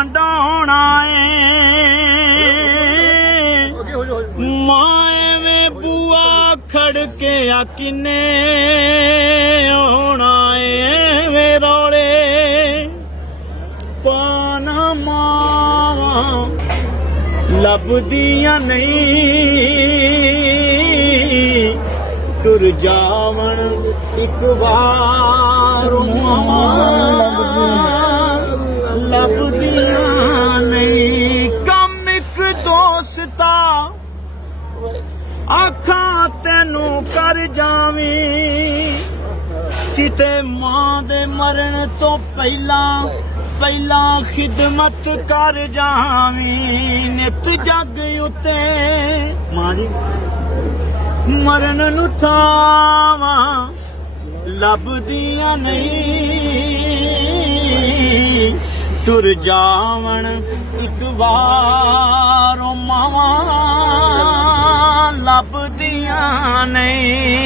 ਵੰਡਾਉਣਾ ਏ ਮਾਂ ਐਵੇਂ ਬੂਆ ਖੜਕਿਆ ਕਿਨੇ ਆਉਣਾ ਏ ਐਵੇਂ ਰੌਲੇ ਪਾਣਾ ਮਾਂ ਲੱਭਦੀਆਂ ਨਹੀਂ ਤੁਰ ਜਾਵਣ ਇੱਕ ਵਾਰ ਲੱਭਦੀਆਂ ਨਹੀਂ ਕੰਮ ਇੱਕ ਦੋਸਤਾ ਆਖਾਂ ਤੈਨੂੰ ਕਰ ਜਾਵੀਂ ਕਿਤੇ ਮਾਂ ਦੇ ਮਰਨ ਤੋਂ ਪਹਿਲਾਂ ਖਿਦਮਤ ਕਰ ਜਾਵੀਂ ਨਿਤ ਜੱਗ ਉੱਤੇ ਮਾਂ ਜੀ ਮਰਨ ਨੂੰ ਥਾਵਾਂ ਲੱਭਦੀਆਂ ਨਹੀਂ ਤੁਰ ਜਾਵਣ ਇੱਕ ਵਾਰ ਮਾਵਾਂ ਲੱਭਦੀਆਂ ਨਹੀਂ